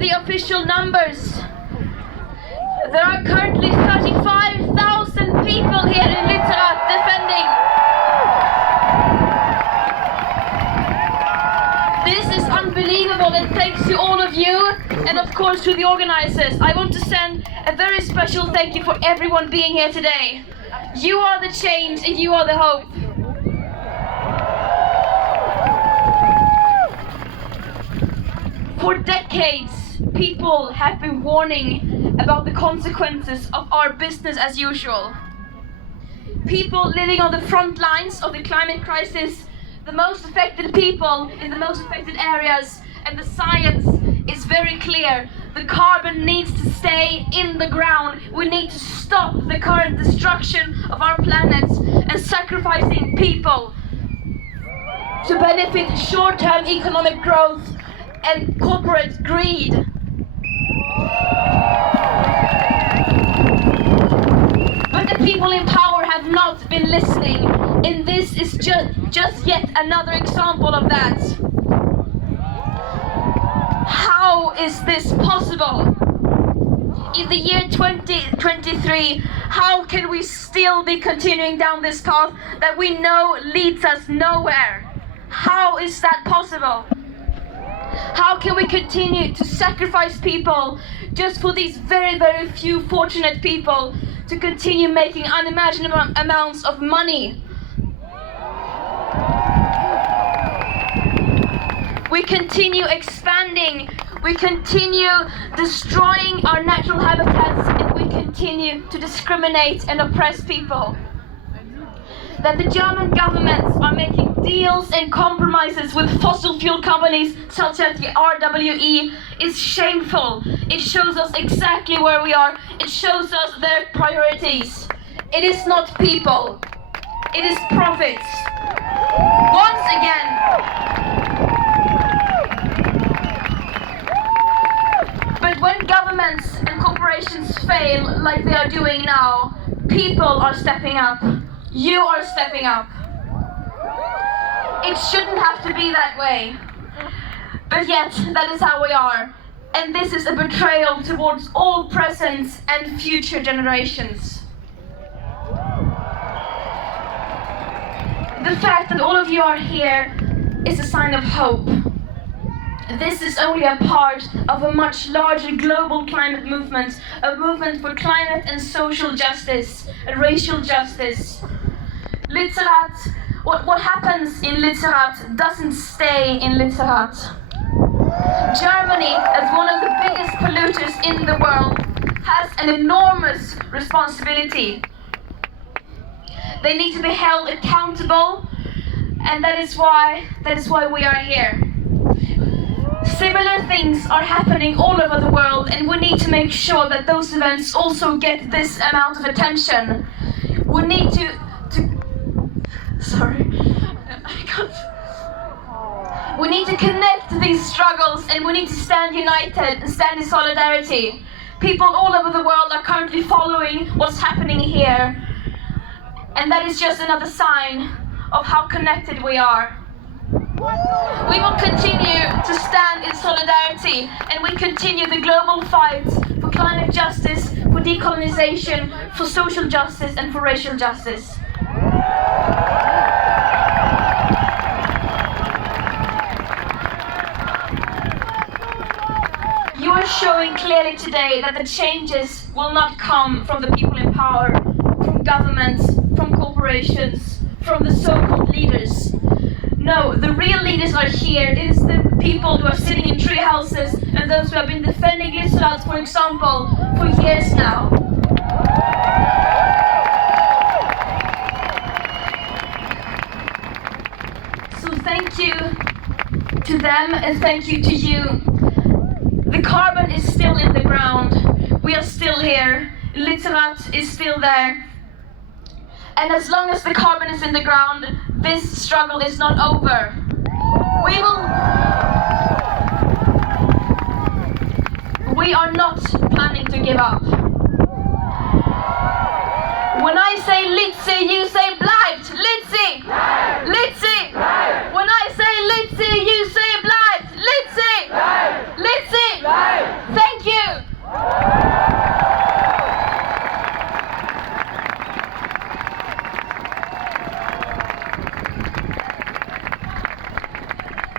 the official numbers. There are currently 35,000 people here in Lützerath defending. This is unbelievable, and thanks to all of you, and of course to the organizers. I want to send a very special thank you for everyone being here today. You are the change and you are the hope. For decades, people have been warning about the consequences of our business as usual. People living on the front lines of the climate crisis, the most affected people in the most affected areas, and the science is very clear. The carbon needs to stay in the ground. We need to stop the current destruction of our planet and sacrificing people to benefit short-term economic growth and corporate greed. But the people in power have not been listening, and this is just yet another example of that. How is this possible? In the year 2023, how can we still be continuing down this path that we know leads us nowhere? How is that possible? How can we continue to sacrifice people just for these very, very few fortunate people to continue making unimaginable amounts of money? We continue expanding, we continue destroying our natural habitats, and we continue to discriminate and oppress people. That the German governments are making deals and compromises with fossil fuel companies such as the RWE is shameful. It shows us exactly where we are. It shows us their priorities. It is not people. It is profits. Once again, but when governments and corporations fail like they are doing now, people are stepping up. You are stepping up. It shouldn't have to be that way. But yet, that is how we are. And this is a betrayal towards all present and future generations. The fact that all of you are here is a sign of hope. This is only a part of a much larger global climate movement, a movement for climate and social justice, and racial justice. Lützerath, what happens in Lützerath doesn't stay in Lützerath. Germany, as one of the biggest polluters in the world, has an enormous responsibility. They need to be held accountable, and that is why we are here. Similar things are happening all over the world, and we need to make sure that those events also get this amount of attention. We need to we need to connect these struggles, and we need to stand united and stand in solidarity. People all over the world are currently following what's happening here, and that is just another sign of how connected we are. We will continue to stand in solidarity, and we continue the global fight for climate justice, for decolonization, for social justice, and for racial justice. You are showing clearly today that the changes will not come from the people in power, from governments, from corporations, from the so-called leaders. No, the real leaders are here. It is the people who are sitting in tree houses and those who have been defending Lützerath, for example, for years now. So thank you to them and thank you to you. The carbon is still in the ground. We are still here. Lützerath is still there. And as long as the carbon is in the ground, this struggle is not over. We are not planning to give up. When I say Lützi, you say bleibt. Lützi! Lützi! When I say Lützi,